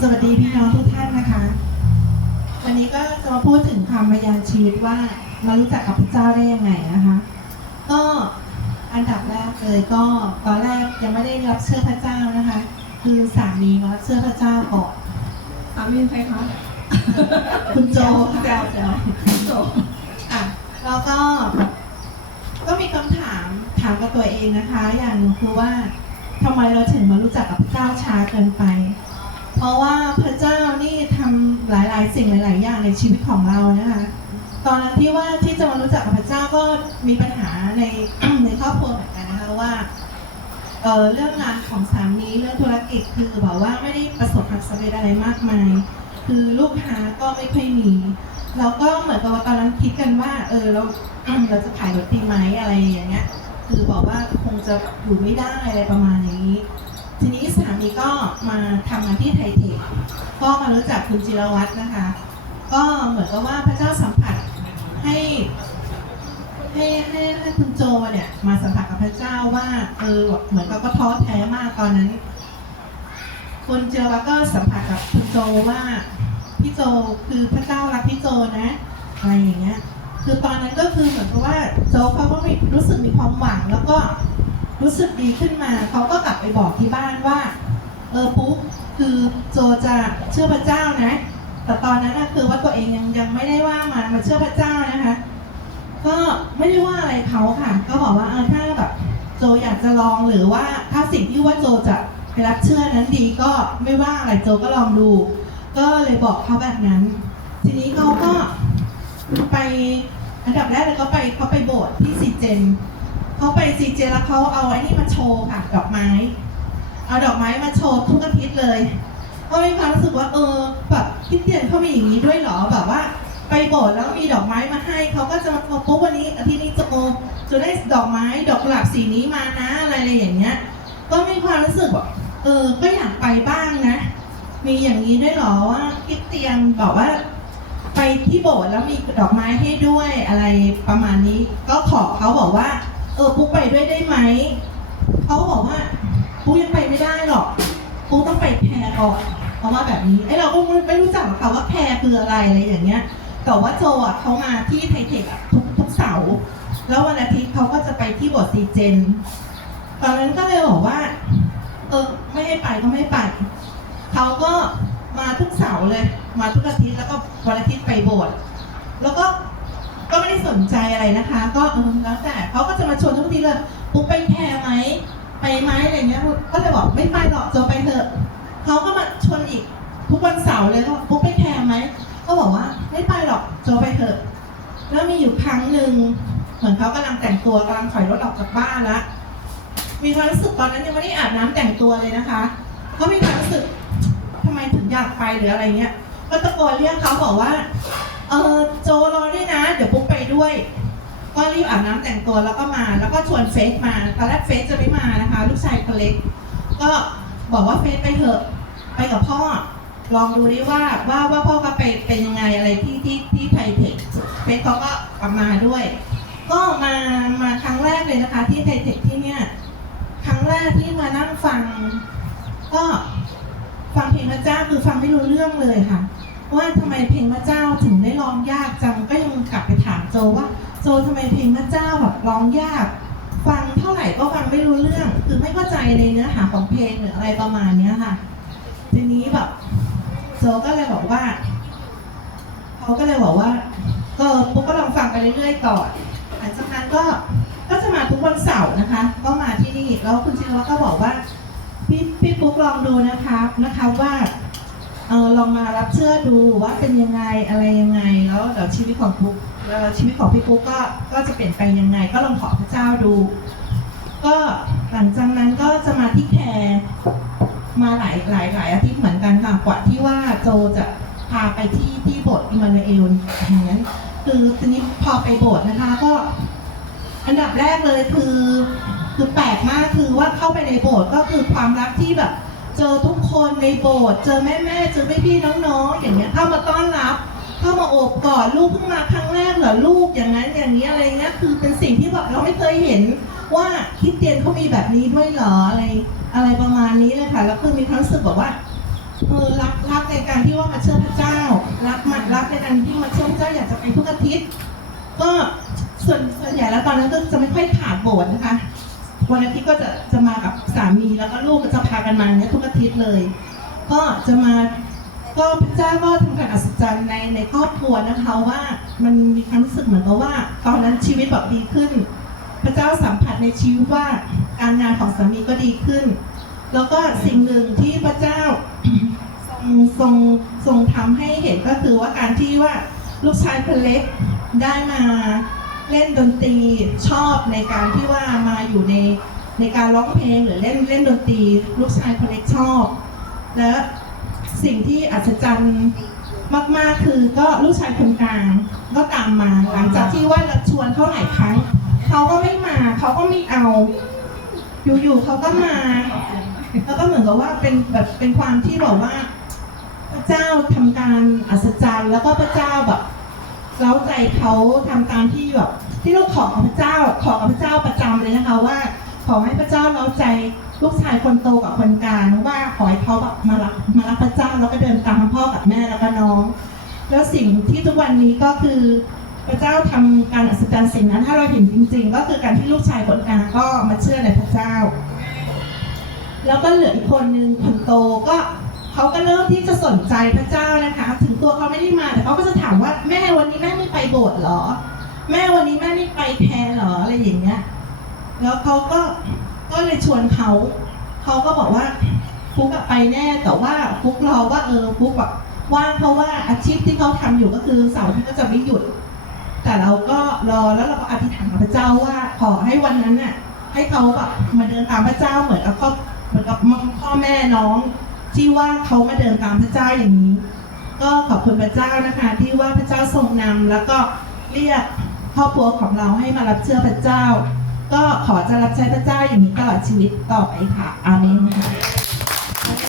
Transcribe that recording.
สวัสดีพี่น้องทุกท่านนะคะ วันนี้ก็จะมาพูดถึงคำพยานชีวิตว่ามารู้จักกับพระเจ้าได้ยังไงนะคะ ก็อันดับแรกเลยก็ตอนแรกยังไม่ได้รับเชื่อพระเจ้านะคะ คือสามีมารับเชื่อพระเจ้าก่อนสามีใครคะคุณโจค่ะแจวแจวโจอะแล้วก็ ก็มีคำถามถามกับตัวเองนะคะ อย่างหนึ่งคือว่าทำไมเราถึงมารู้จักกับพระเจ้าช้าเกินไป เพราะว่าพระเจ้านี่ทำหลาย ๆ สิ่งหลาย ๆ อย่างในชีวิตของเรานะคะ ตอนนั้นที่ว่าที่จะมารู้จักกับพระเจ้าก็มีปัญหาในในครอบครัวเหมือนกันนะคะว่าเเรื่องงานของสามีเรื่องธุรกิจคือแบบว่าไม่ได้ประสบความสำเร็จอะไรมากมาย คือลูกค้าก็ไม่ค่อยมีเราก็เหมือนกับว่าตอนนั้นคิดกันว่า เออเราเราจะขายรถดีไหมอะไรอย่างเงี้ย คือบอกว่าคงจะอยู่ไม่ได้อะไรประมาณนี้ ทีนี้สามีก็มาทำงานที่ไทยเทคก็มารู้จักคุณจิรวัตรนะคะ ก็เหมือนกับว่าพระเจ้าสัมผัสให้ให้ให้ให้คุณโจเนี่ยมาสัมผัสกับพระเจ้าว่าเออเหมือนกับก็ท้อแท้มากตอนนั้น คุณจิรวัตรก็สัมผัสกับคุณโจว่าพี่โจคือพระเจ้ารักพี่โจนะอะไรอย่างเงี้ย คือตอนนั้นก็คือเหมือนกับว่าโจเขาก็มีรู้สึกมีความหวังแล้วก็ รู้สึกดีขึ้นมา เขาก็กลับไปบอกที่บ้านว่า เออปุ๊บคือโจจะเชื่อพระเจ้านะ แต่ตอนนั้นนะคือว่าตัวเองยังยังไม่ได้ว่ามามาเชื่อพระเจ้านะคะ ก็ไม่ได้ว่าอะไรเขาค่ะ ก็บอกว่าเออถ้าแบบโจอยากจะลองหรือว่าถ้าสิ่งที่ว่าโจจะไปรับเชื่อนั้นดีก็ไม่ว่าอะไรโจก็ลองดู ก็เลยบอกเขาแบบนั้น ทีนี้เขาก็ไปอันดับแรกเลยเขาไปเขาไปโบสถ์ที่ซีเจน เขาไปซีเจแล้วเขาเอาไอ้นี่มาโชว์ค่ะ ดอกไม้ เอาดอกไม้มาโชว์ทุกอาทิตย์เลยก็มีความรู้สึกว่าเออแบบคิดเตียนเขามีอย่างนี้ด้วยเหรอแบบว่า ไปโบสถ์แล้วมีดอกไม้มาให้เขาก็จะมาบอกปุ๊บวันนี้อาทิตย์นี้จะโอจะได้ดอกไม้ดอกกุหลาบสีนี้มานะอะไรอะไรอย่างเงี้ย ก็มีความรู้สึกแบบเออก็อยากไปบ้างนะ มีอย่างนี้ด้วยเหรอว่าคิดเตียนบอกว่าไปที่โบสถ์แล้วมีดอกไม้ให้ด้วยอะไรประมาณนี้ ก็ขอเขาบอกว่า เออปุ๊กไปด้วยได้ไหมเขาบอกว่าปุ๊กยังไปไม่ได้หรอกปุ๊กต้องไปแพรก่อนเพราะว่าแบบนี้ไอ้เราก็ไม่รู้จักหรอกค่ะว่าแพรคืออะไรอะไรอย่างเงี้ย แต่ว่าโจอะเขามาที่ไทเทคอะทุกทุกเสาร์แล้ววันอาทิตย์เขาก็จะไปที่โบสถ์ซีเจน ตอนนั้นก็เลยบอกว่า เออไม่ให้ไปก็ไม่ไปเขาก็มาทุกเสาร์เลย มาทุกอาทิตย์แล้วก็วันอาทิตย์ไปโบสถ์แล้วก็ ก็ไม่ได้สนใจอะไรนะคะ ก็เออแล้วแต่เขาก็จะมาชวนทุกทีเลยปุ๊บไปแพรไหมไปไหมอะไรเงี้ยก็เลยบอกไม่ไปหรอกโจไปเถอะเขาก็มาชวนอีกทุกวันเสาร์เลยก็ปุ๊บไปแพรไหมก็บอกว่าไม่ไปหรอกโจไปเถอะ แล้วมีอยู่ครั้งหนึ่งเหมือนเขากำลังแต่งตัวกำลังถอยรถออกจากบ้านล้วมีความรู้สึกตอนนั้นยังไม่ได้อาบน้ำแต่งตัวเลยนะคะ ก็มีความรู้สึกทำไมถึงอยากไปหรืออะไรเงี้ย ก็ตะโกนเรียกเขาบอกว่า เออโจรอด้วยนะ เดี๋ยวปุ๊กไปด้วย ก็รีบอาบน้ำแต่งตัวแล้วก็มา แล้วก็ชวนเฟซมา ตอนแรกเฟซจะไม่มานะคะ ลูกชายคนเล็ก ก็บอกว่าเฟซไปเถอะ ไปกับพ่อ ลองดูดิว่าว่าว่าพ่อก็ไปเป็นยังไงอะไรที่ที่ที่ไทยเทคเฟซเขาก็กลับมาด้วย ก็มามาครั้งแรกเลยนะคะ ที่ไทยเทคที่เนี่ยครั้งแรกที่มานั่งฟัง ก็ฟังเพลงพระเจ้าคือฟังไม่รู้เรื่องเลยค่ะ ว่าทำไมเพลงพระเจ้าถึงได้ร้องยากจังก็ยังกลับไปถามโจว่า โจทำไมเพลงพระเจ้าแบบร้องยาก ฟังเท่าไหร่ก็ฟังไม่รู้เรื่องคือไม่เข้าใจในเนื้อหาของเพลงหรืออะไรประมาณเนี้ยค่ะ ทีนี้แบบโจก็เลยบอกว่าเขาก็เลยบอกว่าก็ปุ๊กก็ลองฟังไปเรื่อยๆก่อนหลังจากนั้นก็ก็จะมาทุกวันเสาร์นะคะ ก็มาที่นี่แล้วคุณชินวัตก็บอกว่าพี่พี่ปุ๊กลองดูนะครับนะคะว่า เออลองมารับเชื่อดูว่าเป็นยังไงอะไรยังไง แล้วเดี๋ยวชีวิตของปุ๊กแล้วชีวิตของพี่ปุ๊กก็ก็จะเปลี่ยนไปยังไง ก็ลองขอพระเจ้าดู ก็หลังจากนั้นก็จะมาที่แคร์มาหลายหลายหลายอาทิตย์เหมือนกันค่ะกว่าที่ว่าโจจะพาไปที่ที่โบสถ์อิมมานูเอลแห่งนั้น คือทีนี้พอไปโบสถ์นะคะ ก็ อันดับแรกเลยคือ คือแปลกมากคือว่าเข้าไปในโบสถ์ก็คือความรักที่แบบ เจอทุกคนในโบสถ์เจอแม่แม่ๆเจอพี่พี่ๆน้องๆอย่างเงี้ยเข้ามาต้อนรับเข้ามาโอบกอดลูกเพิ่งมาครั้งแรกเหรอลูกอย่างนั้นอย่างนี้อะไรเงี้ยคือเป็นสิ่งที่แบบเราไม่เคยเห็นว่าคิดเตียนเขามีแบบนี้ด้วยเหรออะไรอะไรประมาณนี้เลยค่ะแล้วคือมีความรู้สึกแบบว่าคือรักรักในการที่ว่ามาเชื่อพระเจ้า รักมารักในการที่มาเชื่อพระเจ้าอยากจะไปทุกอาทิตย์ ก็ส่วนส่วนใหญ่แล้วตอนนั้นก็จะไม่ค่อยขาดโบสถ์นะคะ วันอาทิตย์ก็จะจะมากับสามีแล้วก็ลูกก็จะ กันมาเนี่ยทุกอาทิตย์เลย ก็จะมาก็พระเจ้าก็ทำการอัศจรรย์ในในครอบครัวนะคะว่ามันมีความรู้สึกเหมือนกับว่า ตอนนั้นชีวิตแบบดีขึ้น พระเจ้าสัมผัสในชีวิตว่าการงานของสามีก็ดีขึ้น แล้วก็สิ่งหนึ่งที่พระเจ้าทรงทรงทรงทำให้เห็นก็คือว่าการที่ว่าลูกชายคนเล็กได้มาเล่นดนตรีชอบในการที่ว่ามาอยู่ใน ในการร้องเพลงหรือเล่นเล่นดนตรีลูกชายคนเล็กชอบ และสิ่งที่อัศจรรย์มาก ๆ คือก็ลูกชายคนกลางก็ตามมาหลังจากที่ว่าเราชวนเขาหลายครั้งเขาก็ไม่มาเขาก็ไม่เอา อยู่ๆเขาก็มา แล้วก็เหมือนกับว่าเป็นแบบเป็นความที่บอกว่า พระเจ้าทำการอัศจรรย์ แล้วก็พระเจ้าแบบเล้าใจเขาทำตามที่แบบที่เราขอกับพระเจ้าขอกับพระเจ้าประจำเลยนะคะว่า ขอให้พระเจ้าเล้าใจลูกชายคนโตกับคนกลางว่าขอให้เขาแบบมารักมารักพระเจ้าแล้วก็เดินตามพ่อกับแม่แล้วก็น้อง แล้วสิ่งที่ทุกวันนี้ก็คือพระเจ้าทำการอัศจรรย์สิ่งนั้น ถ้าเราเห็นจริง ๆ ก็คือการที่ลูกชายคนกลางก็มาเชื่อในพระเจ้า แล้วก็เหลืออีกคนนึงคนโตก็เขาก็เริ่มที่จะสนใจพระเจ้านะคะ ถึงตัวเขาไม่ได้มาแต่เขาก็จะถามว่าแม่วันนี้แม่ไม่ไปโบสถ์เหรอ แม่วันนี้แม่ไม่ไปแพรเหรออะไรอย่างเงี้ย แล้วเขาก็ก็เลยชวนเขาเขาก็บอกว่าฟุกอะไปแน่แต่ว่าฟุกรอว่าเออฟุกแบบว่างเพราะว่าอาชีพที่เขาทำอยู่ก็คือเสาร์ที่ก็จะไม่หยุด แต่เราก็รอแล้วเราก็อธิษฐานกับพระเจ้าว่าขอให้วันนั้นน่ะให้เขาแบบมาเดินตามพระเจ้าเหมือนกับครอบเหมือนกับพ่อแม่น้องที่ว่าเขามาเดินตามพระเจ้าอย่างนี้ ก็ขอบคุณพระเจ้านะคะ ที่ว่าพระเจ้าทรงนำแล้วก็เรียกครอบครัวของเราให้มารับเชื่อพระเจ้า ก็ขอจะรับใช้พระเจ้าอย่างนี้ตลอดชีวิตต่อไปค่ะ อาเมนค่ะ